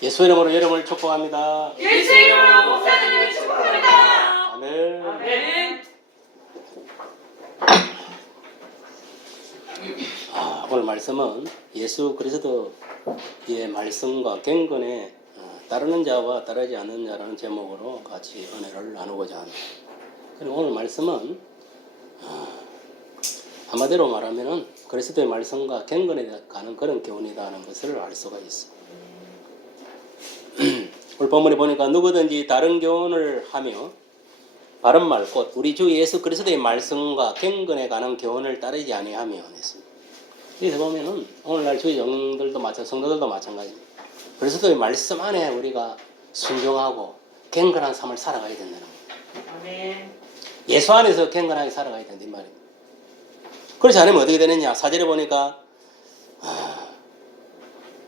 예수의 이름으로 여러분을 축복합니다. 예수의 이름으로 목사님을 축복합니다. 아멘. 아멘. 오늘 말씀은 예수 그리스도의 말씀과 경건에 따르는 자와 따르지 않는 자라는 제목으로 같이 은혜를 나누고자 합니다. 그리고 오늘 말씀은 한마디로 말하면은 그리스도의 말씀과 경건에 가는 그런 교훈이라는 것을 알 수가 있습니다. 오늘 본문에 보니까 누구든지 다른 교훈을 하며 바른 말, 곧 우리 주 예수 그리스도의 말씀과 경건에 관한 교훈을 따르지 아니하며 했습니다. 여기서 보면은 오늘날 주의 영들도 성도들도 마찬가지입니다. 그리스도의 말씀 안에 우리가 순종하고 경건한 삶을 살아가야 된다는 겁니다. 아멘. 예수 안에서 경건하게 살아가야 된다 이 말입니다. 그렇지 않으면 어떻게 되느냐? 4절에 보니까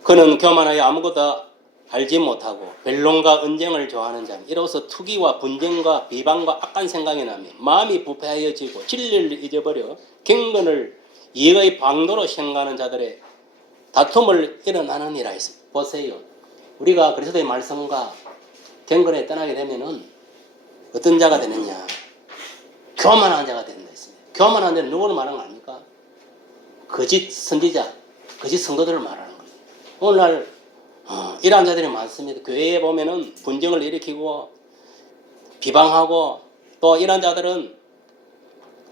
그는 교만하여 아무것도 알지 못하고 변론과 언쟁을 좋아하는 자니 이로써 투기와 분쟁과 비방과 악한 생각이 나며 마음이 부패하여지고 진리를 잊어버려 경건을 이익의 방도로 생각하는 자들의 다툼을 일어나느니라 했습니다. 보세요. 우리가 그리스도의 말씀과 경건에 떠나게 되면은 어떤 자가 되느냐? 교만한 자가 된다 했습니다. 교만한 자는 누구를 말하는 거 아닙니까? 거짓 선지자, 거짓 성도들을 말하는 거예요. 오늘날 이러한 자들이 많습니다. 교회에 보면은 분쟁을 일으키고 비방하고 또 이러한 자들은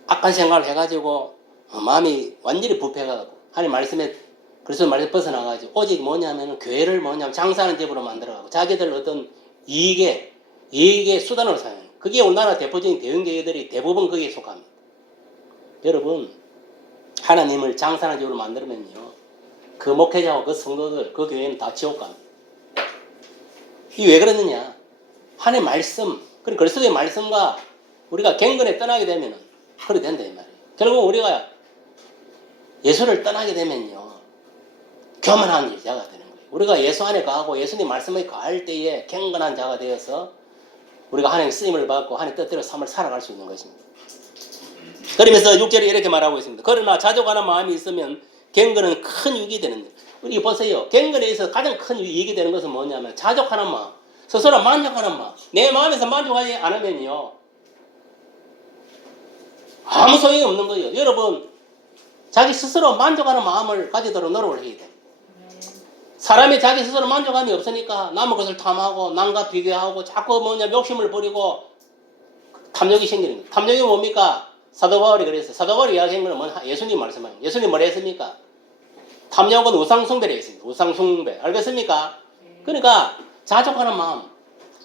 악한 생각을 해가지고 마음이 완전히 부패해가지고 하나님 말씀에 그리스도 말씀에 벗어나가지고 오직 뭐냐면은 교회를 장사하는 집으로 만들어가고 자기들 어떤 이익의 수단으로 사용해요. 그게 우리나라 대표적인 대형교회들이 대부분 거기에 속합니다. 여러분 하나님을 장사하는 집으로 만들면요 그 목회자와 그 성도들, 그 교회는 다 지옥 갑니다. 이게 왜 그러느냐? 하나님의 말씀, 그리고 그리스도의 말씀과 우리가 경건에 떠나게 되면 그렇게 된다 이 말이에요. 결국 우리가 예수를 떠나게 되면요 교만한 자가 되는 거예요. 우리가 예수 안에 가고 예수님 말씀에 가할 때에 경건한 자가 되어서 우리가 하나님의 쓰임을 받고 하나님의 뜻대로 삶을 살아갈 수 있는 것입니다. 그러면서 6절에 이렇게 말하고 있습니다. 그러나 자족하는 마음이 있으면 경건은 큰 유익이 되는데 우리 보세요. 경건에 있어서 가장 큰 유익이 되는 것은 뭐냐면 자족하는 마음, 스스로 만족하는 마음. 내 마음에서 만족하지 않으면요 아무 소용이 없는 거예요. 여러분 자기 스스로 만족하는 마음을 가지도록 노력을 해야 돼요. 사람이 자기 스스로 만족감이 없으니까 남의 것을 탐하고 남과 비교하고 자꾸 욕심을 부리고 탐욕이 생기는 거예요. 탐욕이 뭡니까? 사도 바울이 그랬어요. 사도 바울이 이야기한 거는 예수님 말씀이에요. 예수님 뭐라 했습니까? 탐욕은 우상숭배를 했습니다. 우상숭배. 알겠습니까? 그러니까 자족하는 마음,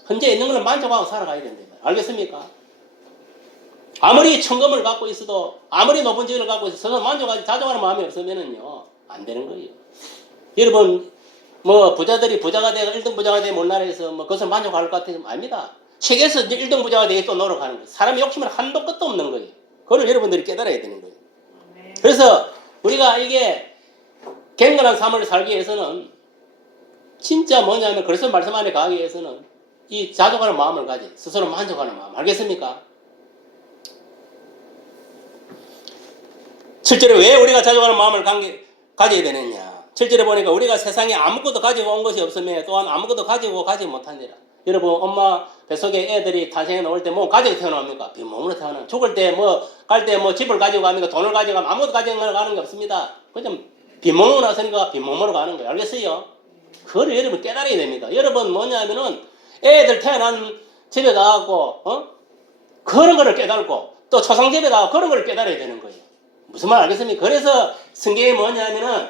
현재 있는 것을 만족하고 살아가야 된다. 알겠습니까? 아무리 천금을 갖고 있어도 아무리 높은 지위를 갖고 있어도 만족하지 자족하는 마음이 없으면은요 안 되는 거예요. 여러분 부자들이 부자가 되고 1등 부자가 되고 몰나라에서 그것을 만족할 것 같으면 아닙니다. 세계에서 1등 부자가 되기 또 노력하는 거예요. 사람의 욕심은 한도 끝도 없는 거예요. 그걸 여러분들이 깨달아야 되는 거예요. 그래서 우리가 이게 경건한 삶을 살기 위해서는 진짜 뭐냐면 그리스도 말씀 안에 가기 위해서는 이 자족하는 마음을 가지 스스로 만족하는 마음. 알겠습니까? 7절에 왜 우리가 자족하는 마음을 가져야 되느냐? 7절에 보니까 우리가 세상에 아무것도 가지고 온 것이 없으며 또한 아무것도 가지고 가지 못하니라. 여러분 엄마 뱃속에 애들이 탄생해 나올 때 뭐 가지고 태어납니까? 빈몸으로 태어나. 죽을 때 갈 때 집을 가지고 갑니까? 돈을 가지고 가면 아무것도 가지고 가는 게 없습니다. 그냥 빈몸으로 나서니까 빈몸으로 가는 거예요. 알겠어요? 그걸 여러분 깨달아야 됩니다. 여러분 뭐냐면은 애들 태어난 집에 가고 그런 거를 깨달고 또 초상집에 가고 그런 걸 깨달아야 되는 거예요. 무슨 말 알겠습니까? 그래서 성경이 뭐냐면은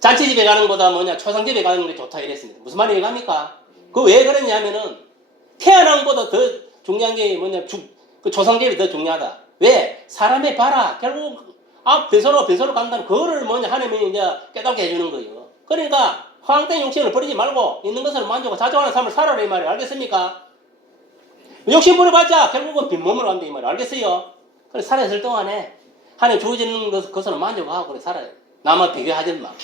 잔치집에 가는 것보다 초상집에 가는 게 좋다 이랬습니다. 무슨 말이 이해갑니까? 그 왜 그랬냐면은 태어난 것보다 더 중요한 게 그 초상집이 더 중요하다. 왜? 사람의 봐라. 결국 변소로 간다는 그거를 하나님이 이제 깨닫게 해주는 거예요. 그러니까 허황된 욕심을 버리지 말고 있는 것을 만족하고 자족하는 삶을 살아라 이 말이에요. 알겠습니까? 욕심 부려봤자 결국은 빈몸으로 간다 이 말이에요. 알겠어요? 그래서 살아있을 동안에 하나님 주어지는 것을 만족하고 그래 살아요. 남을 비교하지 말고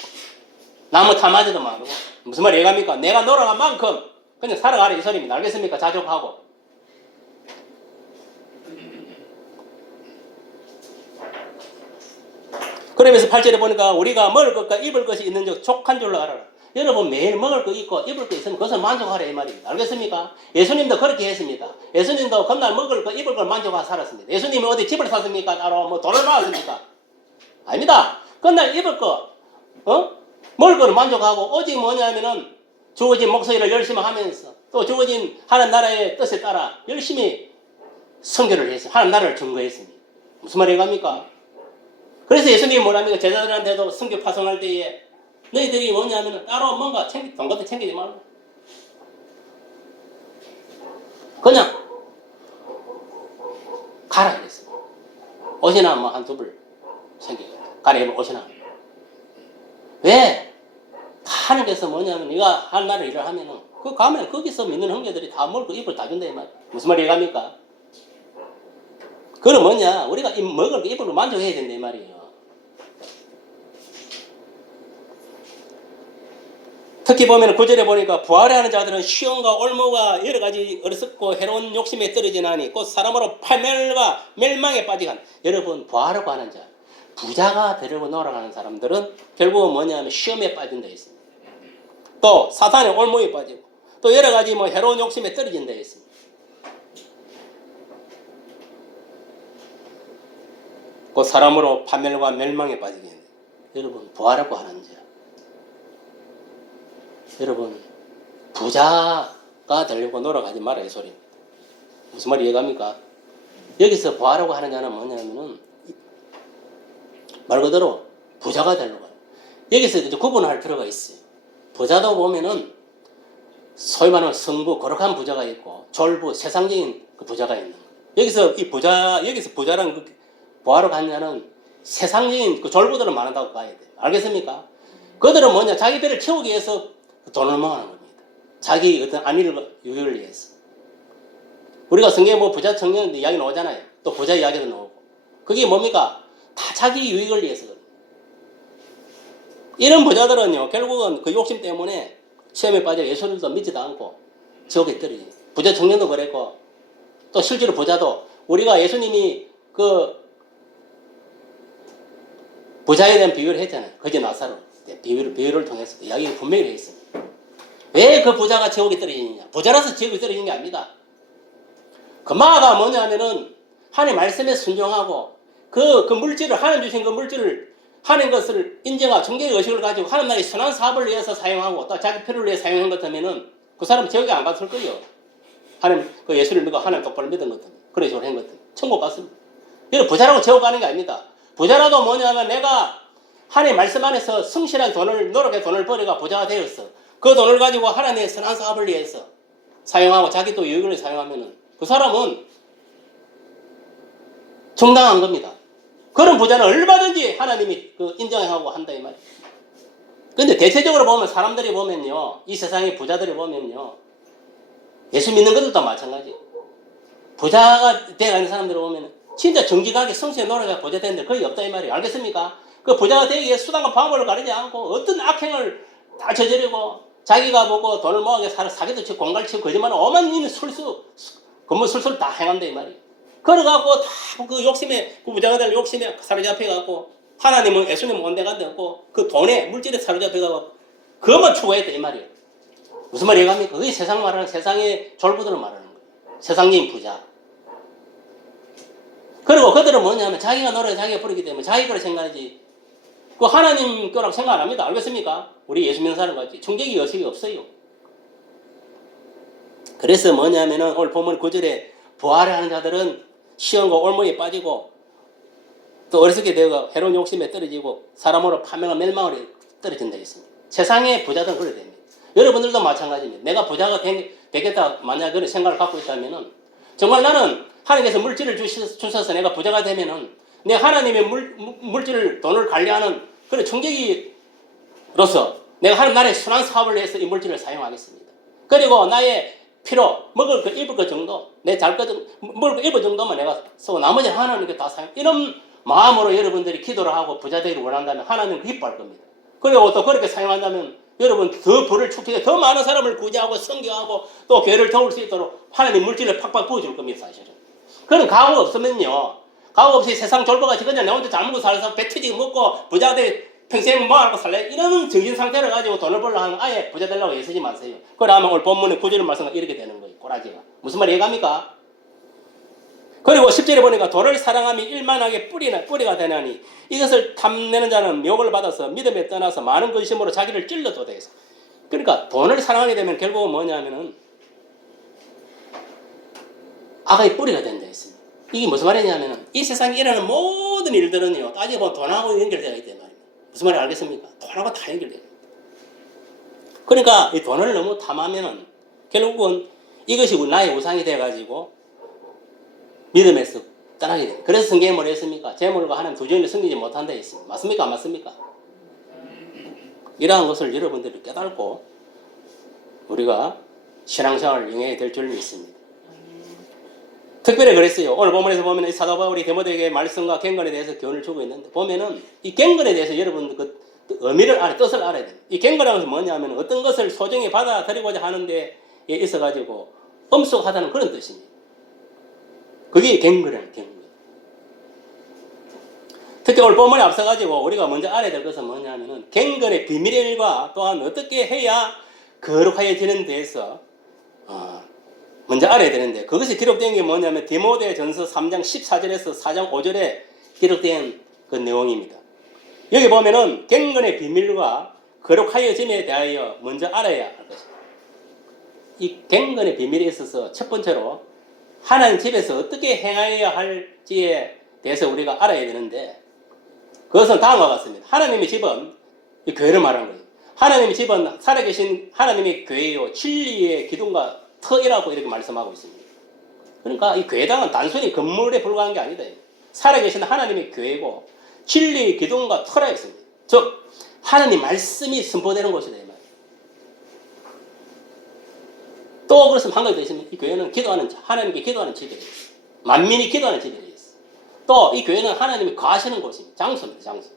남을 탐하지도 말고. 무슨 말이 이해갑니까? 내가 노력한 만큼 그냥 살아가라 이 소리입니다. 알겠습니까? 자족하고. 그러면서 8절에 보니까 우리가 먹을 것과 입을 것이 있는 적 족한 줄로 알아라. 여러분 매일 먹을 거 있고 입을 거 있으면 그것을 만족하라 이 말입니다. 알겠습니까? 예수님도 그렇게 했습니다. 예수님도 그날 먹을 거 입을 걸 만족하고 살았습니다. 예수님이 어디 집을 샀습니까? 따로 뭐 돈을 받았습니까? 아닙니다. 그날 입을 거, 먹을 거를 만족하고 오직 뭐냐면은 주어진 목소리를 열심히 하면서 또 주어진 하나님 나라의 뜻에 따라 열심히 선교를 했어요. 하나님 나라를 증거했습니다. 무슨 말이 갑니까? 그래서 예수님이 뭐랍니까? 제자들한테도 선교 파송할 때에 너희들이 뭐냐면 따로 뭔가 돈 같은 챙기지 말고 그냥 가라 그랬어요. 옷이나 뭐 한 두 불 챙겨요. 가리면 옷이나. 왜? 하나님께서 뭐냐면 네가 한 나라를 일을 하면은 그 가면 거기서 믿는 형제들이 다 먹을 거 입을 다 준다 이 말. 무슨 말이 갑니까? 그건 뭐냐? 우리가 먹을 거 입을 거 만족해야 된다 이 말이에요. 특히 보면 구절에 보니까 부활하는 자들은 시험과 올무가 여러 가지 어리석고 해로운 욕심에 떨어지나니 곧 사람으로 파멸과 멸망에 빠지간. 여러분 부활하고 하는 자 부자가 되려고 노력하는 사람들은 결국은 뭐냐면 시험에 빠진다 했습니다. 또 사탄의 올무에 빠지고 또 여러 가지 뭐 해로운 욕심에 떨어진다 했습니다. 곧 사람으로 파멸과 멸망에 빠지게 된다. 여러분 부활하고 하는 자 여러분 부자가 되려고 노력하지 마라 이 소리입니다. 무슨 말이 이해갑니까? 여기서 부하라고 하는 자는 뭐냐면은 말 그대로 부자가 되려고 해요. 여기서 이제 구분할 필요가 있어요. 부자도 보면은 소위 말하는 성부 거룩한 부자가 있고 졸부 세상적인 그 부자가 있는 거예요. 여기서 이 부자 여기서 부자랑 그 부하라고 하는 자는 세상적인 그 졸부들은 많다고 봐야 돼요. 알겠습니까? 그들은 뭐냐 자기 배를 채우기 위해서 돈을 모으는 겁니다. 자기 어떤 안위를 유익을 위해서. 우리가 성경에 뭐 부자 청년 이야기 나오잖아요. 또 부자 이야기도 나오고. 그게 뭡니까? 다 자기 유익을 위해서. 이런 부자들은요, 결국은 그 욕심 때문에 시험에 빠져 예수님도 믿지도 않고 지옥에 떨어져요. 부자 청년도 그랬고, 또 실제로 부자도 우리가 예수님이 그 부자에 대한 비유를 했잖아요. 거지 나사로. 비유를 통해서 이야기를 분명히 했습니다. 왜 그 부자가 지옥에 떨어지느냐? 부자라서 지옥에 떨어지는 게 아닙니다. 그 마가 뭐냐면은 하나님 말씀에 순종하고 그 물질을 하나님 주신 그 물질을 하는 것을 인정하고 정죄의 의식을 가지고 하나님 나라의 선한 사업을 위해서 사용하고 또 자기 필요를 위해 사용한 것 같으면은 그 사람은 지옥에 안 갔을 거예요. 하나님 그 예수를 믿고 하나님 똑바로 믿은 것 같으면 그래 저를 한 것 같으면 천국 갔습니다. 이거 부자라고 지옥 가는 게 아닙니다. 부자라도 뭐냐면 내가 하나님 말씀 안에서 성실한 노력의 돈을 벌여가 부자가 되었어. 그 돈을 가지고 하나님의 선한 사업을 위해서 사용하고 자기 또 유익을 사용하면은 그 사람은 정당한 겁니다. 그런 부자는 얼마든지 하나님이 그 인정하고 한다 이 말이에요. 근데 대체적으로 보면 사람들이 보면요, 이 세상의 부자들이 보면요, 예수 믿는 것들도 마찬가지. 부자가 되어가는 사람들을 보면 진짜 정직하게 성실히 노력해 부자 되는데 거의 없다 이 말이에요. 알겠습니까? 그 부자가 되기 위해 수단과 방법을 가리지 않고 어떤 악행을 다 저지르고 자기가 보고 돈을 모아게 사기도 치고 공갈 치고 거짓말을 오만 있는 술술 다 행한다 이 말이에요. 그래갖고 다 그 욕심에 그 부자가 될 욕심에 사로잡혀갖고 하나님은 예수님은 온데간데 없고 그 돈에 물질에 사로잡혀갖고 그것만 추구했다 이 말이에요. 무슨 말이 이해갑니까? 그게 세상 말하는 세상의 졸부들을 말하는 거예요. 세상적인 부자. 그리고 그들은 뭐냐면 자기가 노력해 자기가 버리기 때문에 자기 거를 생각하지 그 하나님 거라고 생각 안 합니다. 알겠습니까? 우리 예수 믿는 사람 같이 정죄의 의식이 없어요. 그래서 뭐냐면은 오늘 본문 9절에 부활을 하는 자들은 시험과 올무에 빠지고 또 어리석게 되고 해로운 욕심에 떨어지고 사람으로 파멸과 멸망으로 떨어진다 했습니다. 세상의 부자들은 그래 됩니다. 여러분들도 마찬가지입니다. 내가 부자가 되겠다 만약 그런 생각을 갖고 있다면은 정말 나는 하나님께서 물질을 주셔서 내가 부자가 되면은 내 하나님의 물질을 돈을 관리하는 그런 총재기로서 내가 하나님 나라의 순한 사업을 위해서 이 물질을 사용하겠습니다. 그리고 나의 필요, 먹을 거, 입을 거 정도, 내 잘 거, 먹을 거, 입을 정도만 내가 쓰고 나머지 하나님께 다 사용. 이런 마음으로 여러분들이 기도를 하고 부자 되기를 원한다면 하나님은 기뻐할 겁니다. 그리고 또 그렇게 사용한다면 여러분 더 불을 축히게 더 많은 사람을 구제하고 성교하고 또 교회를 도울 수 있도록 하나님 물질을 팍팍 부어줄 겁니다. 사실은. 그런 각오가 없으면요. 각오 없이 세상 졸버같이 그냥 내 혼자 잘 먹고 살아서 배 터지게 먹고 부자가 평생 뭐하고 살래? 이런 정신 상태를 가지고 돈을 벌려 하는 아예 부자 되려고 애쓰지 마세요. 그러면 오늘 본문의 구절을 말씀가 이렇게 되는 거예요. 꼬라지가. 무슨 말 이해갑니까? 그리고 10절에 보니까 돈을 사랑함이 일만하게 뿌리가 되나니 이것을 탐내는 자는 묘를 받아서 믿음에 떠나서 많은 근심으로 자기를 찔러도 되겠어. 그러니까 돈을 사랑하게 되면 결국은 뭐냐면은 악의 뿌리가 된다 했습니다. 이게 무슨 말이냐면은 이 세상에 일어나는 모든 일들은요 따져보면 돈하고 연결되어 있단 말입니다. 무슨 말인지 알겠습니까? 돈하고 다 연결돼요. 그러니까 이 돈을 너무 탐하면은 결국은 이것이 나의 우상이 돼가지고 믿음에서 떠나게 돼요. 그래서 성경에 뭐라 했습니까? 재물과 하나님 두 종을 섬기지 못한다 했습니다. 맞습니까? 안 맞습니까? 이러한 것을 여러분들이 깨닫고 우리가 신앙생활을 영해야 될 줄 믿습니다. 특별히 그랬어요. 오늘 본문에서 보면 이 사도 바울이 디모데에게 말씀과 경건에 대해서 교훈을 주고 있는데 보면은 이 경건에 대해서 여러분 그 의미를 뜻을 알아야 돼요. 이 경건이라는 것은 뭐냐면 어떤 것을 소중히 받아들이고자 하는 데에 있어가지고 엄숙하다는 그런 뜻입니다. 그게 경건이에요. 경건. 특히 오늘 본문에 앞서가지고 우리가 먼저 알아야 될 것은 뭐냐면은 경건의 비밀과 또한 어떻게 해야 거룩해지는 데에서 먼저 알아야 되는데 그것이 기록된 게 뭐냐면 디모데전서 3장 14절에서 4장 5절에 기록된 그 내용입니다. 여기 보면은 경건의 비밀과 거룩하여짐에 대하여 먼저 알아야 할 것입니다. 이 경건의 비밀에 있어서 첫 번째로 하나님 집에서 어떻게 행하여야 할지에 대해서 우리가 알아야 되는데 그것은 다음과 같습니다. 하나님의 집은 이 교회를 말하는 거예요. 하나님의 집은 살아계신 하나님의 교회요 진리의 기둥과 터이라고 이렇게 말씀하고 있습니다. 그러니까 이 교회당은 단순히 건물에 불과한 게 아니다. 살아계신 하나님의 교회고 진리의 기둥과 터라 했습니다. 즉 하나님 말씀이 선포되는 곳이다 이 말이에요. 또 그렇으면 한 가지 더 있습니다. 이 교회는 기도하는 하나님께 기도하는 집이에요. 만민이 기도하는 집이에요. 또 이 교회는 하나님이 거하시는 곳입니다. 장소입니다. 장소.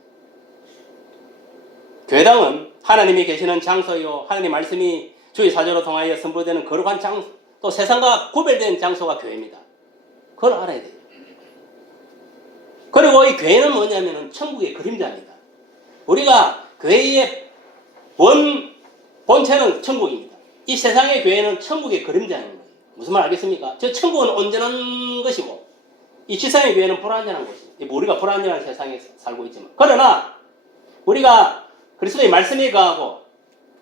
교회당은 하나님이 계시는 장소요 하나님 말씀이 주의 사조로 통하여 선포되는 거룩한 장소, 또 세상과 구별된 장소가 교회입니다. 그걸 알아야 돼요. 그리고 이 교회는 뭐냐면은 천국의 그림자입니다. 우리가 교회의 본체는 천국입니다. 이 세상의 교회는 천국의 그림자인 거예요. 무슨 말 알겠습니까? 저 천국은 온전한 것이고 이 지상의 교회는 불완전한 것입니다. 우리가 불완전한 세상에 살고 있지만 그러나 우리가 그리스도의 말씀에 거하고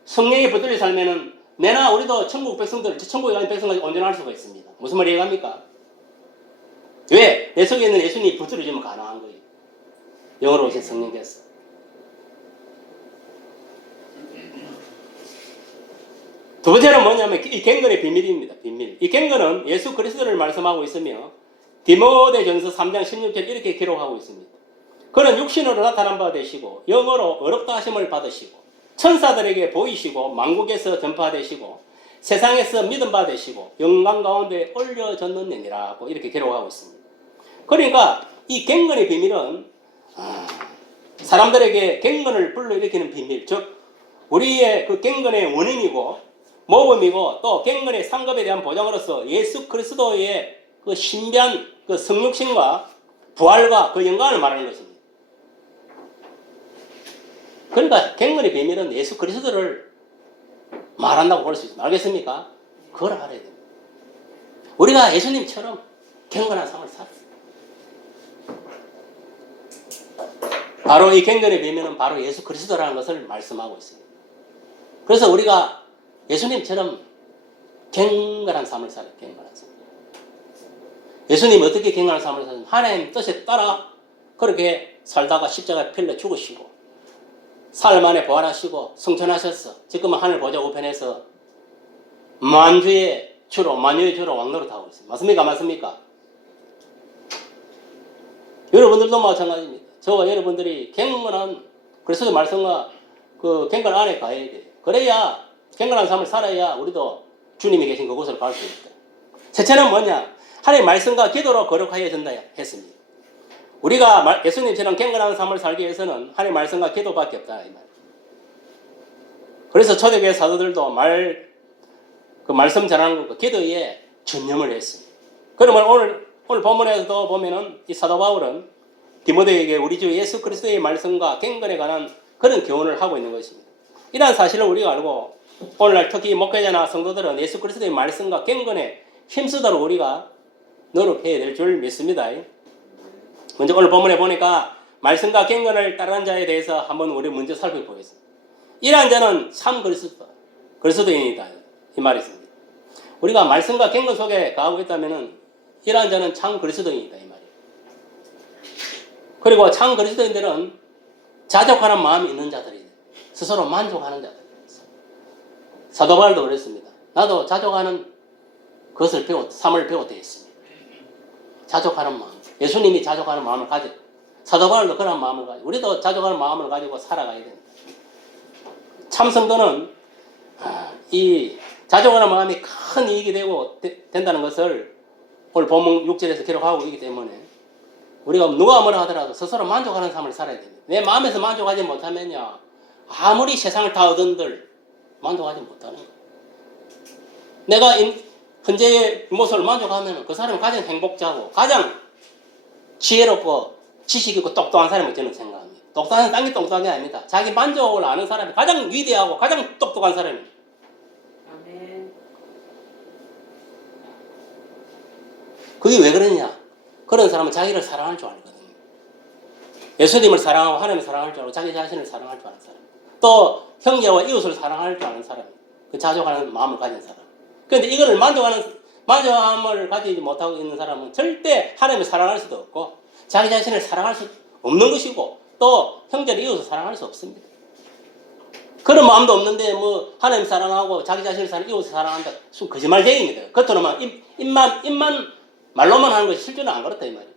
성령에 붙들려 살면은 내나 우리도 천국 백성들, 천국에 가는 백성까지 온전할 수가 있습니다. 무슨 말이 이해갑니까? 왜? 내 속에 있는 예수님이 붙들어주면 가능한 거예요. 영으로 오신 성령께서. 두 번째는 뭐냐면 이 경건의 비밀입니다. 비밀. 이 경건은 예수 그리스도를 말씀하고 있으며 디모데전서 3장 16절 이렇게 기록하고 있습니다. 그는 육신으로 나타난 바 되시고 영으로 어렵다 하심을 받으시고 천사들에게 보이시고 만국에서 전파되시고 세상에서 믿음 받으시고 영광 가운데 올려졌느니라고 이렇게 기록하고 있습니다. 그러니까 이 경건의 비밀은 사람들에게 경건을 불러일으키는 비밀, 즉 우리의 그 경건의 원인이고 모범이고 또 경건의 상급에 대한 보장으로서 예수 그리스도의 그 신비한 그 성육신과 부활과 그 영광을 말하는 것입니다. 그러니까 경건의 비밀은 예수 그리스도를 말한다고 볼 수 있습니다. 알겠습니까? 그걸 알아야 됩니다. 우리가 예수님처럼 경건한 삶을 살았어요. 바로 이 경건의 비밀은 바로 예수 그리스도라는 것을 말씀하고 있습니다. 그래서 우리가 예수님처럼 경건한 삶을 살아요. 경건한 삶. 예수님이 어떻게 경건한 삶을 사셨나요? 하나님 뜻에 따라 그렇게 살다가 십자가에 필려 죽으시고 사흘 만에 부활하시고 승천하셨어. 지금은 하늘 보좌 우편에서 만유의 주로 왕노릇하고 있습니다. 맞습니까? 맞습니까? 여러분들도 마찬가지입니다. 저와 여러분들이 경건한 그리스도의 말씀과 그 경건 안에 가야 돼요. 그래야 경건한 삶을 살아야 우리도 주님이 계신 그곳을 갈 수 있다. 셋째는 뭐냐? 하나님의 말씀과 기도로 거룩하여진다 했습니다. 우리가 예수님처럼 경건한 삶을 살기 위해서는 하나님의 말씀과 기도밖에 없다 이 말. 그래서 초대교회 사도들도 그 말씀 전하는 것, 기도에 전념을 했습니다. 그러면 오늘 본문에서도 보면은 이 사도 바울은 디모데에게 우리 주 예수 그리스도의 말씀과 경건에 관한 그런 교훈을 하고 있는 것입니다. 이러한 사실을 우리가 알고 오늘날 특히 목회자나 성도들은 예수 그리스도의 말씀과 경건에 힘쓰도록 우리가 노력해야 될 줄 믿습니다. 먼저 오늘 본문에 보니까 말씀과 경건을 따르는 자에 대해서 한번 우리 먼저 살펴보겠습니다. 이러한 자는 참 그리스도인이다. 이 말이 있습니다. 우리가 말씀과 경건 속에 가고 있다면 이러한 자는 참 그리스도인이다. 이 말이에요. 그리고 참 그리스도인들은 자족하는 마음이 있는 자들이에요. 스스로 만족하는 자들. 사도 바울도 그랬습니다. 나도 자족하는 것을 삶을 배웠다 했습니다. 자족하는 마음. 예수님이 자족하는 마음을 가지고 사도 바울도 그런 마음을 가지고 우리도 자족하는 마음을 가지고 살아가야 됩니다. 참 성도는 이 자족하는 마음이 큰 이익이 된다는 것을 오늘 본문 6절에서 기록하고 있기 때문에 우리가 누가 뭐라 하더라도 스스로 만족하는 삶을 살아야 됩니다. 내 마음에서 만족하지 못하면요 아무리 세상을 다 얻은들 만족하지 못하는 거예요. 내가 현재의 모습을 만족하면 그 사람이 가장 행복자고 가장 지혜롭고 지식 있고 똑똑한 사람이 저는 생각합니다. 똑똑한 딴 게 똑똑한 게 아닙니다. 자기 만족을 아는 사람이 가장 위대하고 가장 똑똑한 사람입니다. 아멘. 그게 왜 그러냐? 그런 사람은 자기를 사랑할 줄 알거든요. 예수님을 사랑하고 하나님을 사랑할 줄 알고 자기 자신을 사랑할 줄 아는 사람. 또 형제와 이웃을 사랑할 줄 아는 사람. 그 자족하는 마음을 가진 사람. 그런데 이거를 만족함을 가지지 못하고 있는 사람은 절대 하나님을 사랑할 수도 없고 자기 자신을 사랑할 수 없는 것이고 또 형제를 이웃을 사랑할 수 없습니다. 그런 마음도 없는데 뭐 하나님 사랑하고 자기 자신을 사랑하고 이웃을 사랑한다. 거짓말쟁이입니다. 겉으로만 입만 말로만 하는 것이 실제는 안 그렇다 이 말이에요.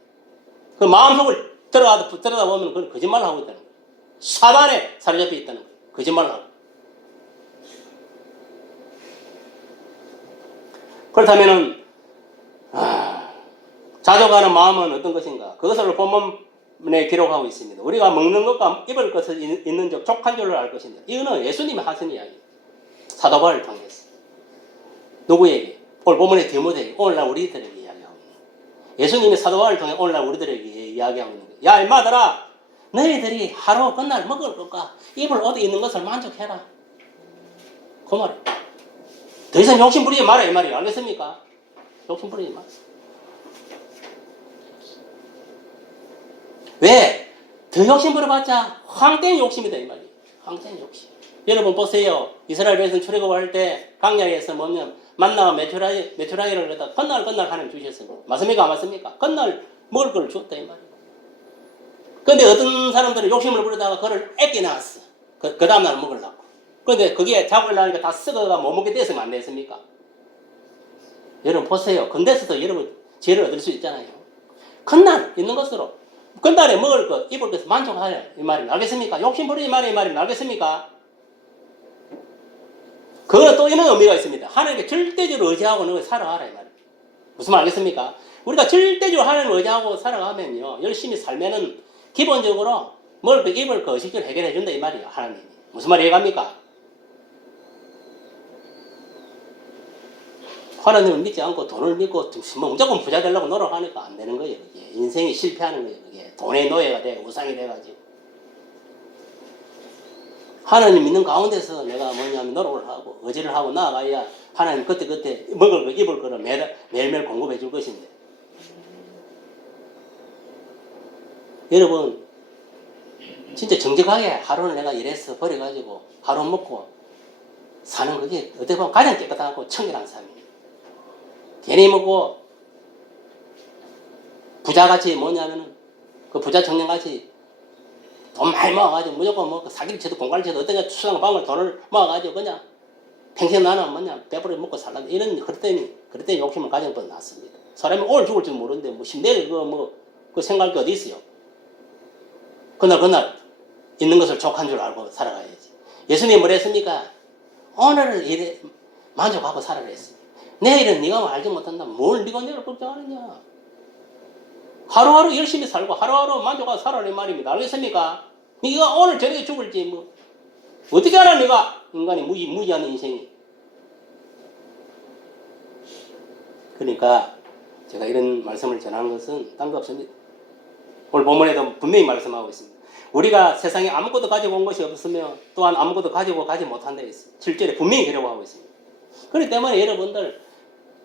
그 마음속을 들여다 보면 그건 거짓말을 하고 있다는 거예요. 사단에 사로잡혀 있다는 거예요. 거짓말을 하고. 그렇다면은 자족하는 마음은 어떤 것인가? 그것을 본문에 기록하고 있습니다. 우리가 먹는 것과 입을 것을 있는 적 족한 줄로 알 것입니다. 이거는 예수님이 하신 이야기. 사도 바울을 통해서 누구에게? 오늘 본문의 디모데에게 오늘날 우리들에게 이야기하고 있는 거예요. 예수님이 사도 바울을 통해 오늘날 우리들에게 이야기하고 있는 거예요. 야 인마들아 너희들이 하루 끝날 먹을 것과 입을 어디 있는 것을 만족해라. 그 말이에요. 더 이상 욕심 부리지 마라 이 말이에요. 알겠습니까? 욕심 부리지 마라. 왜? 더 욕심 부려봤자 황땡 욕심이다 이 말이에요. 황땡 욕심. 여러분 보세요. 이스라엘 백성 출애굽할 때 광야에서 뭐냐면 만나와 메추라기를 갖다 건날 하나님 주셨습니다. 맞습니까? 안 맞습니까? 건날 먹을 걸 줬다 이 말이에요. 근데 어떤 사람들은 욕심을 부리다가 그걸 애껴놨어. 그 다음날 먹으려고. 그런데 그게 잡으려니까 다 썩어가 못 먹게 됐으면 안 됐습니까? 여러분 보세요. 근데서도 여러분 지혜를 얻을 수 있잖아요. 건날 있는 것으로 건달에 먹을 것, 입을 것을 만족하라 이 말입니다. 알겠습니까? 욕심 부리지 마라 이 말입니다. 알겠습니까? 그거는 또 이런 의미가 있습니다. 하나님께 절대적으로 의지하고 너를 살아가라 이 말입니다. 무슨 말 알겠습니까? 우리가 절대적으로 하나님을 의지하고 살아가면요 열심히 살면은 기본적으로 먹을 것, 입을 것, 의식을 해결해 준다 이 말이에요. 하나님이. 무슨 말 이해갑니까? 하나님을 믿지 않고 돈을 믿고 무조건 부자 되려고 노력하니까 안 되는 거예요. 이게. 인생이 실패하는 거예요. 이게. 돈의 노예가 되고 우상이 돼가지고. 하나님 믿는 가운데서 내가 뭐냐면 노력을 하고 의지를 하고 나아가야 하나님 그때 먹을 거 입을 거를 매일매일 공급해 줄 것인데. 여러분 진짜 정직하게 하루를 내가 일해서 버려가지고 하루 먹고 사는 그게 어떻게 보면 가장 깨끗하고 청결한 삶이에요. 괜히 먹고 부자같이 뭐냐면은 그 부자 청년같이 돈 많이 모아가지고 무조건 뭐 사기를 쳐도 공갈을 쳐도 어떤 추상한 방을 돈을 모아가지고 그냥 평생 나는 뭐냐 배부르게 먹고 살라 이런 그랬더니 욕심을 가진 분 났습니다. 사람이 오늘 죽을 줄 모르는데 뭐 내일 그 생각할 게 어디 있어요? 그날 있는 것을 족한 줄 알고 살아가야지. 예수님이 뭐라 했습니까? 오늘을 일에 만족하고 살아라 했습니다. 내일은 네가 알지 못한다면 뭘 네가 내일 걱정하느냐. 하루하루 열심히 살고 하루하루 만족하고 살아라 이 말입니다. 알겠습니까? 네가 오늘 저녁에 죽을지 뭐 어떻게 알아 네가 인간이 무지한 인생이. 그러니까 제가 이런 말씀을 전하는 것은 딴 거 없습니다. 오늘 본문에도 분명히 말씀하고 있습니다. 우리가 세상에 아무것도 가지고 온 것이 없으면 또한 아무것도 가지고 가지 못한다 했어요. 7절에 분명히 기록하고 있습니다. 그렇기 때문에 여러분들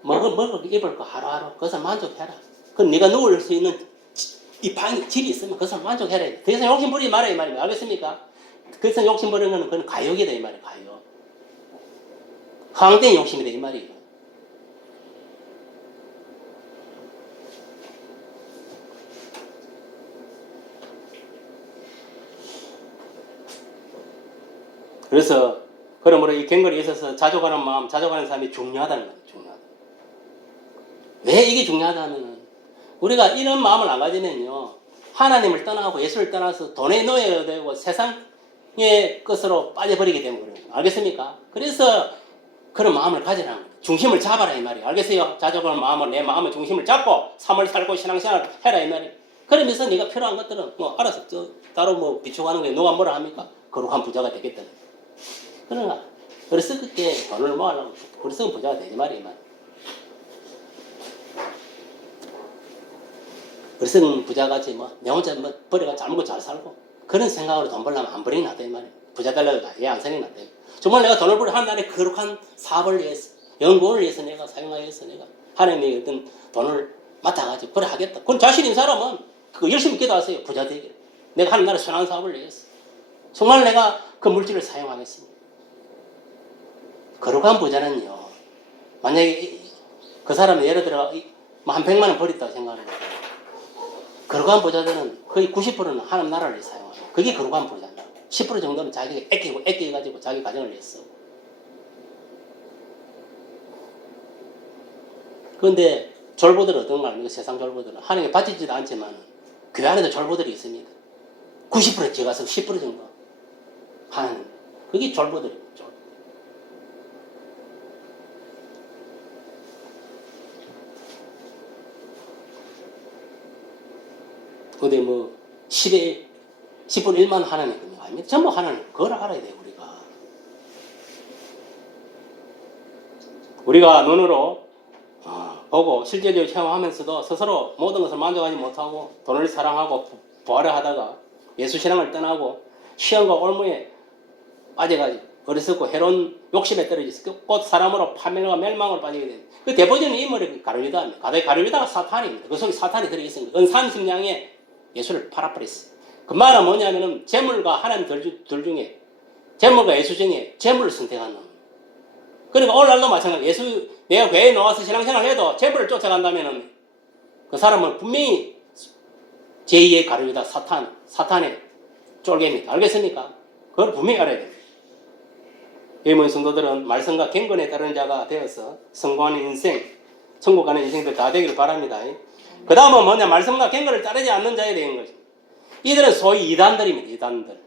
먹을 입을 거 하루하루 그것을 만족해라. 그럼 네가 누울 수 있는 이 방이 집이 있으면 그것을 만족해라. 더 이상 욕심 부리지 마라 이 말입니다. 알겠습니까? 그래서 욕심 부리는 거는 그건 가욕이다 이 말이에요. 가욕. 허황된 욕심이다 이 말이에요. 그래서 그러므로 이 경건에 있어서 자족하는 마음, 자족하는 삶이 중요하다는 거예요. 중요하다. 왜 이게 중요하다면 우리가 이런 마음을 안 가지면요 하나님을 떠나고 예수를 떠나서 돈에 노예가 되고 세상의 것으로 빠져버리기 때문에 그래요. 알겠습니까? 그래서 그런 마음을 가지라는 거예요. 중심을 잡아라 이 말이에요. 알겠어요? 자족하는 마음을 내 마음의 중심을 잡고 삶을 살고 신앙생활을 해라 이 말이에요. 그러면서 네가 필요한 것들은 뭐 알아서 따로 뭐 비축하는 게 누가 뭐라 합니까? 거룩한 부자가 되겠다. 그러나 어리석게 돈을 모으려고 어리석은 부자가 되지 말이에요. 어리석은 부자같이 내 혼자 버려가 잘 먹고 잘 살고 그런 생각으로 돈 벌려면 안 버리긴 낫다 이 말이에요. 부자 되려고 얘안 생각이 낫다. 정말 내가 돈을 벌여 하나님의 거룩한 사업을 위해서 연구를 위해서 내가 사용하기 위해서 내가 하나님의 어떤 돈을 맡아가지고 그래 하겠다. 그건 자신 있는 사람은 그거 열심히 기도하세요. 부자 되기를. 내가 하는 나라의 선한 사업을 위해서 정말 내가 그 물질을 사용하겠습니다. 거룩한 부자는요 만약에 그 사람이 예를 들어 한 100만 원 버렸다고 생각하는 거예요. 거룩한 부자들은 거의 90%는 하나님 나라를 사용하는 거예요. 그게 거룩한 부자다. 10% 정도는 자기가 아껴가지고 자기 가정을 위해서. 그런데 졸부들은 어떤가 합니까? 세상 졸부들은 하나님께 바치지도 않지만 교회 안에도 졸부들이 있습니다. 90% 제가서 10% 정도 하는 그게 졸부들입니다. 근데 10분의 1만 하나님 그런 거 아닙니까? 전부 하나님 그걸 알아야 돼요. 우리가 눈으로 보고 실제적으로 체험하면서도 스스로 모든 것을 만족하지 못하고 돈을 사랑하고 부활을 하다가 예수신앙을 떠나고 시험과 올무에 빠져가지고 어리석고 해로운 욕심에 떨어져서 곧 사람으로 파멸과 멸망을 빠지게 됩니다. 그 대표적인 인물이 가룟유다입니다. 가룟유다가 사탄입니다. 그 속에 사탄이 들어있습니다. 은산 심령에 예수를 팔아버렸어요. 그 말은 뭐냐면은 재물과 하나님 둘 중에 재물과 예수 중에 재물을 선택한 놈. 그러니까 오늘날도 마찬가지. 내가 교회에 나와서 신앙생활을 해도 재물을 쫓아간다면은 그 사람은 분명히 제2의 가룟유다 사탄의 쫄개입니다. 알겠습니까? 그걸 분명히 알아야 됩니다. 예문 성도들은 말씀과 경건에 따르는 자가 되어서 성공하는 인생, 천국 가는 인생들 다 되기를 바랍니다. 그 다음은 뭐냐? 말씀과 경건을 따르지 않는 자에 대한 것입니다. 이들은 소위 이단들입니다. 이단들.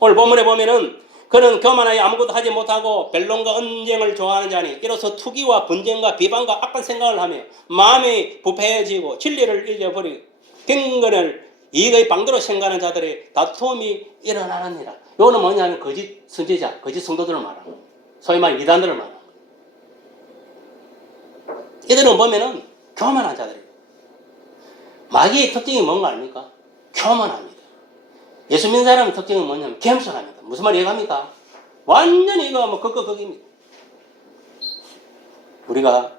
오늘 본문에 보면은 그는 교만하여 아무것도 하지 못하고 변론과 언쟁을 좋아하는 자니 이로써 투기와 분쟁과 비방과 악한 생각을 하며 마음이 부패해지고 진리를 잊어버리고 경건을 이익의 방도로 생각하는 자들의 다툼이 일어나느니라. 이거는 뭐냐면 거짓 선지자, 거짓 성도들을 말하는 거예요. 소위 말해 이단들을 말하는 거예요. 이들은 보면은 교만한 자들이에요. 마귀의 특징이 뭔가 압니까? 교만합니다. 예수 믿는 사람의 특징은 뭐냐면 겸손합니다. 무슨 말 이해합니까? 완전히 이거 극극입니다. 우리가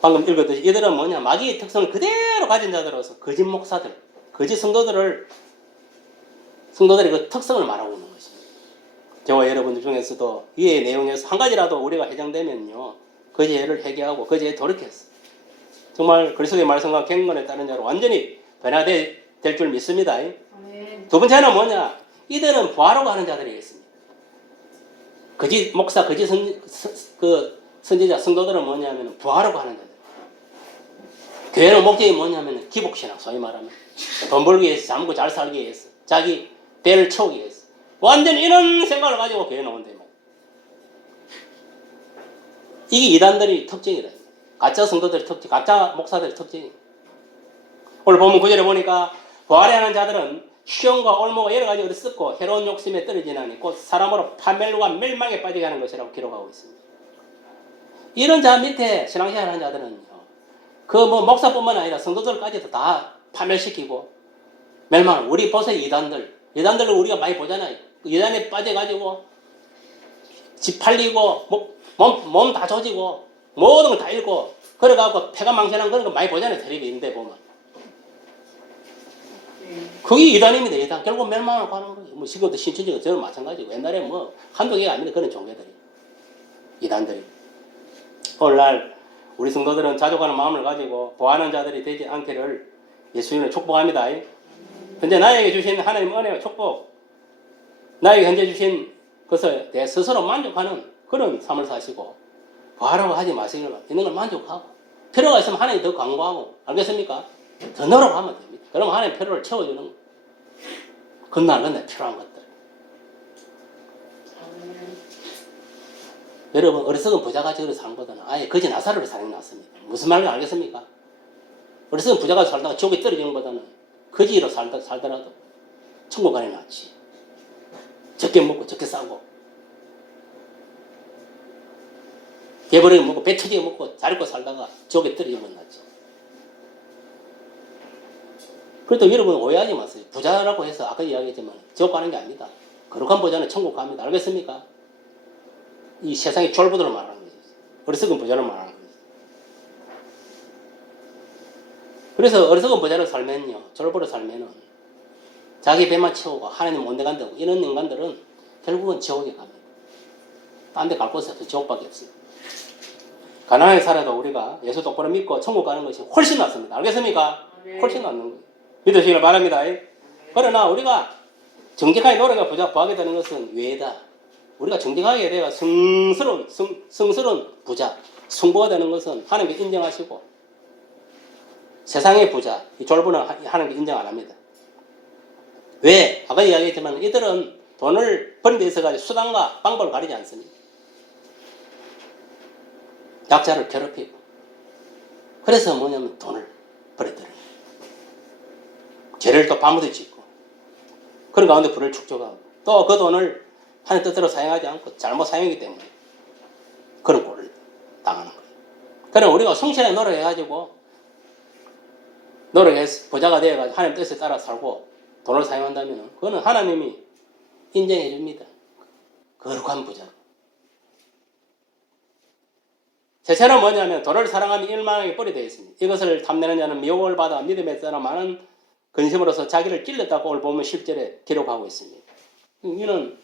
방금 읽었듯이 이들은 뭐냐? 마귀의 특성을 그대로 가진 자들로서 거짓 목사들, 거짓 성도들의 그 특성을 말하고 있는 것입니다. 저와 여러분들 중에서도 이 내용에서 한 가지라도 우리가 해당되면요, 그 죄를 회개하고 그 죄에 돌이켰어. 정말 그리스도의 말씀과 경건에 따른 자로 완전히 변화될 줄 믿습니다. 아멘. 두 번째는 뭐냐? 이들은 부하라고 하는 자들이겠습니다. 거짓 목사, 거짓 선지자, 성도들은 뭐냐면 부하라고 하는 자들. 교회의 목적이 뭐냐면 기복신앙, 소위 말하면 돈 벌기 위해서, 잘 먹고 잘 살기 위해서, 자기 배를 채우기 위해서 완전히 이런 생각을 가지고 교회에 나온다. 이게 이단들의 특징이다. 가짜 성도들의 특징, 가짜 목사들의 특징이. 오늘 본문 9절에 보니까 부활에 하는 자들은 시험과 올무가 여러 가지 어리석고 해로운 욕심에 떨어지나니 곧 사람으로 파멸과 멸망에 빠지게 하는 것이라고 기록하고 있습니다. 이런 자 밑에 신앙생활 하는 자들은요, 목사뿐만 아니라 성도들까지도 다 파멸시키고 멸망을, 우리 보세요. 이단들 예단들을 우리가 많이 보잖아요. 예단에 빠져가지고 집 팔리고 몸 다 조지고 모든 걸 다 잃고 그래갖고 폐가 망신한 그런 거 많이 보잖아요. 텔레비 이런 데 보면. 그게 이단입니다. 이단. 결국 멸망을 가는 거예요. 뭐 지금도 신천지가 저는 마찬가지고 옛날에 뭐 한두 개가 아닙니다. 그런 종교들이. 이단들이. 오늘날 우리 성도들은 자족하는 마음을 가지고 보하는 자들이 되지 않기를 예수님을 축복합니다. 현재 나에게 주신 하나님 은혜와 축복, 나에게 현재 주신 것을 내 스스로 만족하는 그런 삶을 사시고 보하라고 하지 마시길 있는 걸 만족하고 필요가 있으면 하나님 더 강구하고 알겠습니까? 더 노력하면 됩니다. 그러면 하나님 필요를 채워주는 거예요. 그날 필요한 것들. 여러분 어리석은 부자가 저를 사는 것보다는 아예 거지 나사로를 사는 게 낫습니다. 무슨 말인지 알겠습니까? 어리석은 부자가 살다가 지옥에 떨어지는 것보다는 거지로 살더라도 천국 가는 게 낫지. 적게 먹고 적게 싸고 개버리게 먹고 배 터지게 먹고 잘 입고 살다가 지옥에 떨어지는 건 낫지. 그래도 여러분 오해하지 마세요. 부자라고 해서 아까 이야기했지만 지옥 가는 게 아닙니다. 거룩한 부자는 천국 갑니다. 알겠습니까? 이 세상의 쫄부들을 말하는 거죠. 어리석은 부자를 말하는 거죠. 그래서 어리석은 부자로 살면요, 쫄부로 살면은 자기 배만 채우고 하나님 못 내간다고 이런 인간들은 결국은 지옥에 갑니다. 딴 데 갈 곳이 없어요. 지옥밖에 없어요. 가난하게 살아도 우리가 예수 똑바로 믿고 천국 가는 것이 훨씬 낫습니다. 알겠습니까? 훨씬 낫는 거예요. 믿으시길 바랍니다. 그러나 우리가 정직하게 노력해 부하게 되는 것은 외다. 우리가 정직하게 되어 성스러운 부자, 성부가 되는 것은 하나님께 인정하시고 세상의 부자, 이 졸부는 하나님께 인정 안 합니다. 왜? 아까 이야기했지만 이들은 돈을 버는 데 있어서 수단과 방법을 가리지 않습니다. 약자를 괴롭히고 그래서 뭐냐면 돈을 버렸더니 죄를 또 밤에도 짓고 그런 가운데 불을 축적하고 또 그 돈을 하나님 뜻대로 사용하지 않고 잘못 사용하기 때문에 그런 꼴을 당하는 거예요. 그럼 우리가 성실하게 노력해서 부자가 되어가지고 하나님 뜻에 따라 살고 돈을 사용한다면 그거는 하나님이 인정해 줍니다. 거룩한 부자. 셋째는 뭐냐면 돈을 사랑하며 일만하게 뿔이 되어 있습니다. 이것을 탐내는 자는 미혹을 받아 믿음에 따라 많은 근심으로서 자기를 찔렸다고 오늘 보면 10절에 기록하고 있습니다. 이는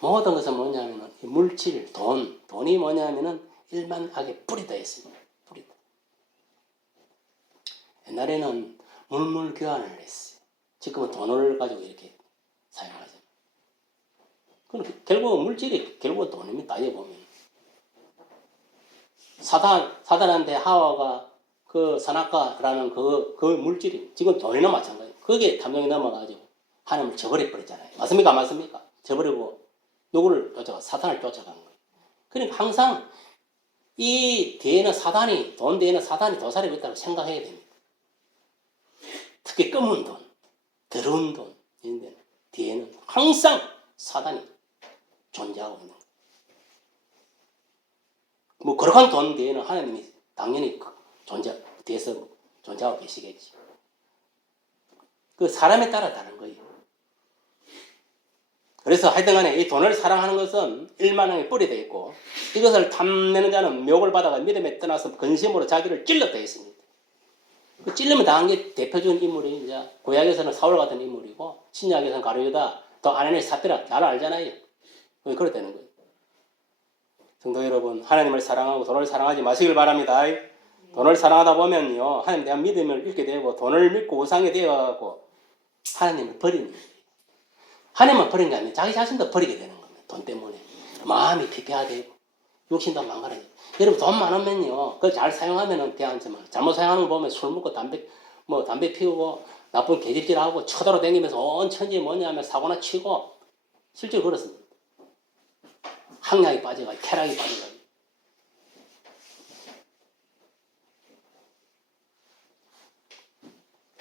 모든 것은 뭐냐면 물질, 돈이 뭐냐면은 일만하게 뿔이 되어 있습니다. 뿔이. 옛날에는 물물 교환을 했어요. 지금은 돈을 가지고 이렇게 사용하죠. 그럼 결국은 물질이 결국은 돈입니다. 따져보면. 사단한테 하와가 그 선악과라는 그 물질이 지금 돈이나 마찬가지예요. 거기에 탐욕이 넘어가지고 하나님을 저버려 버렸잖아요. 맞습니까? 맞습니까? 저버리고 누구를 쫓아가? 사탄을 쫓아간 거예요. 그러니까 항상 이 뒤에는 돈 뒤에는 사단이 도사리고 있다고 생각해야 됩니다. 특히 검은 돈, 더러운 돈 이런 데는 뒤에는 항상 사단이 존재하고 있는 거예요. 뭐 거룩한 돈 뒤에는 하나님이 당연히 뒤에서 존재하고 계시겠지. 그 사람에 따라 다른 거예요. 그래서 하여튼간에 이 돈을 사랑하는 것은 일만하게 뿔이 되어 있고 이것을 탐내는 자는 묘을 받아가 믿음에 떠나서 근심으로 자기를 찔렀다 했습니다. 그 찔림을 당한 게 대표적인 인물이 이제 구약에서는 사울 같은 인물이고 신약에서는 가룟유다 또 아내의 삽비라 잘 알잖아요. 왜 그렇다는 거예요. 성도 여러분, 하나님을 사랑하고 돈을 사랑하지 마시길 바랍니다. 돈을 사랑하다 보면요, 하나님에 대한 믿음을 잃게 되고 돈을 믿고 우상이 되어가고 하나님을 버리는 거예요. 하나님만 버리는 게 아니라 자기 자신도 버리게 되는 겁니다. 돈 때문에 마음이 피폐하되고 욕심도 망가지고. 여러분 돈 많으면요, 그걸 잘 사용하면은 대안지만 잘못 사용하는 거 보면 술 먹고 담배 피우고 나쁜 개집질하고 쳐다로 다니면서 온 천지 뭐냐면 사고나 치고 실제로 그렇습니다. 항량이 빠져가지고 쾌락이 빠져가지고.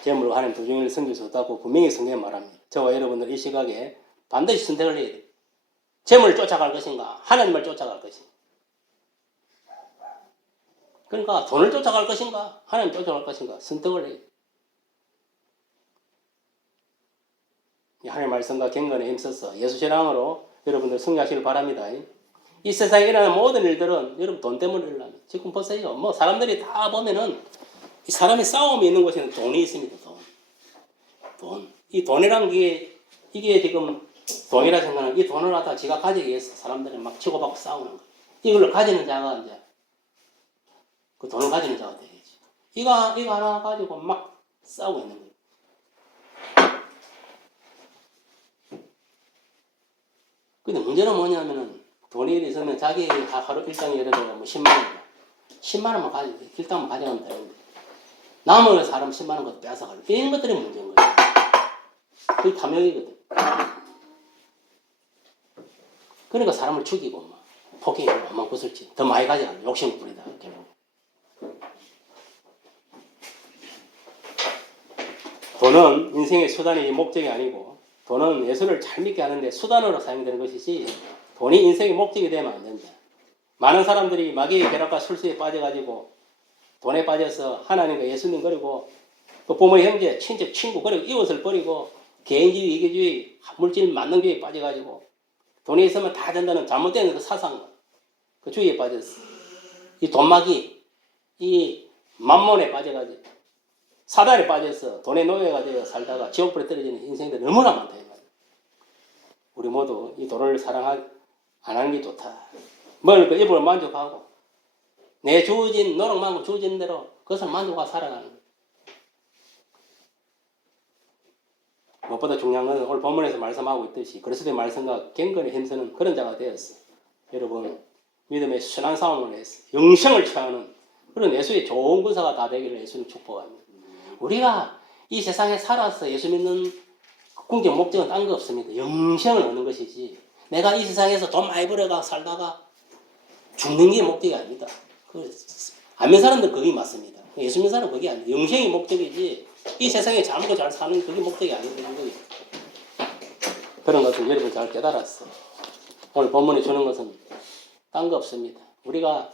재물과 하나님 두 종을 섬길 수 없다고 분명히 성경에 말합니다. 저와 여러분들 이 시각에 반드시 선택을 해야 돼요. 재물을 쫓아갈 것인가 하나님을 쫓아갈 것인가. 그러니까 돈을 쫓아갈 것인가 하나님을 쫓아갈 것인가 선택을 해야 돼요. 하나님의 말씀과 경건에 힘써서 예수신앙으로 여러분들 승리하시길 바랍니다. 이 세상에 일어나는 모든 일들은 여러분 돈 때문에 일어납니다. 지금 보세요. 뭐 사람들이 다 보면은 이 사람의 싸움이 있는 곳에는 돈이 있습니다. 돈. 이 돈이란 게 이게 지금 돈이라 생각하는 이 돈을 갖다 지가 가지기 위해서 사람들이 막 치고받고 싸우는 거예요. 이걸 가지는 자가 이제 그 돈을 가지는 자가 되겠지. 이거 하나 가지고 막 싸우고 있는 거예요. 근데 문제는 뭐냐면은 돈이 있으면 자기 하루 일당이 예를 들어 뭐 10만 원이야. 10만 원만 가지고 일당만 가져가면 되는데 남은 사람 10만 원 것도 뺏어가고 이런 것들이 문제인 거예요. 그게 탐욕이거든. 그러니까 사람을 죽이고 막 폭행하고 엄한 구슬치 더 많이 가져가면 욕심을 부리다 결국. 돈은 인생의 수단이 목적이 아니고 돈은 예수를 잘 믿게 하는데 수단으로 사용되는 것이지 돈이 인생의 목적이 되면 안 된다. 많은 사람들이 마귀의 쾌락과 술수에 빠져가지고 돈에 빠져서 하나님과 예수님 그리고 또 부모 형제 친척 친구 그리고 이웃을 버리고 개인주의 이기주의 물질 만능주의에 빠져가지고 돈이 있으면 다 된다는 잘못된 그 사상 그 주의에 빠졌어. 이 돈마귀 이 만몬에 빠져가지고 사단에 빠져서 돈에 노예가 되어 살다가 지옥불에 떨어지는 인생들이 너무나 많다. 우리 모두 이 돈을 안 하는 게 좋다. 뭘 그 입을 만족하고 내 주어진 노력만큼 주어진 대로 그것을 만족하고 살아가는 거예요. 무엇보다 중요한 것은 오늘 본문에서 말씀하고 있듯이 그리스도의 말씀과 경건에 힘쓰는 그런 자가 되었어. 여러분 믿음의 순한 싸움을 해서 영생을 취하는 그런 예수의 좋은 군사가 다 되기를 예수님 축복합니다. 우리가 이 세상에 살아서 예수 믿는 궁극적 목적은 딴 거 없습니다. 영생을 얻는 것이지 내가 이 세상에서 돈 많이 벌어가 살다가 죽는 게 목적이 아닙니다. 안 믿는 사람들 그게 맞습니다. 예수 믿는 사람은 그게 아니에요. 영생이 목적이지 이 세상에 잘 먹고 잘 사는 그게 목적이 아니거든요. 그런 것을 여러분 잘 깨달았어. 오늘 본문이 주는 것은 딴 거 없습니다. 우리가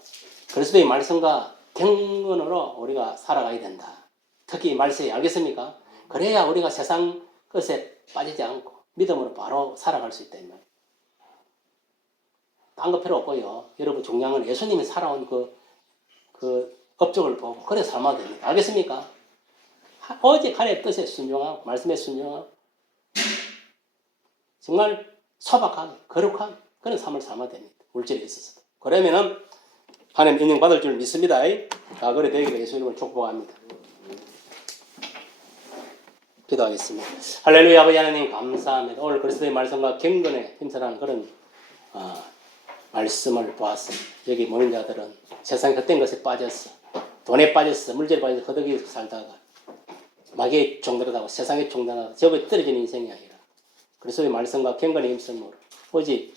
그리스도의 말씀과 경건으로 우리가 살아가야 된다. 특히 말씀이 알겠습니까? 그래야 우리가 세상 것에 빠지지 않고 믿음으로 바로 살아갈 수 있다. 딴 거 필요 없고요. 여러분 중요한 건 예수님이 살아온 그 업적을 보고 그래 삶아야 됩니다. 알겠습니까? 오직 하나님의 뜻에 순종하고 말씀에 순종하고 정말 소박하게 거룩한 그런 삶을 삶아야 됩니다. 물질에 있어서도. 그러면은 하나님 인정받을 줄 믿습니다. 그래 되기를 예수님을 축복합니다. 기도하겠습니다. 할렐루야. 아버지 하나님 감사합니다. 오늘 그리스도의 말씀과 경건에 힘쓰라는 그런 말씀을 보았습니다. 여기 모인 자들은 세상에 헛된 것에 빠졌어. 돈에 빠졌어. 물질에 빠져서 허덕이고 살다가 마귀의 종들하고 세상의 종들하고 저에 떨어지는 인생이 아니라 그리스도의 말씀과 경건에 힘쓰므로 오직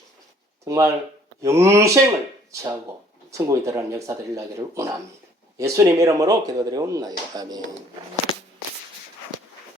정말 영생을 취하고 천국에 들어가는 역사들 일어나기를 원합니다. 예수님 이름으로 기도드리옵나이다. 아멘.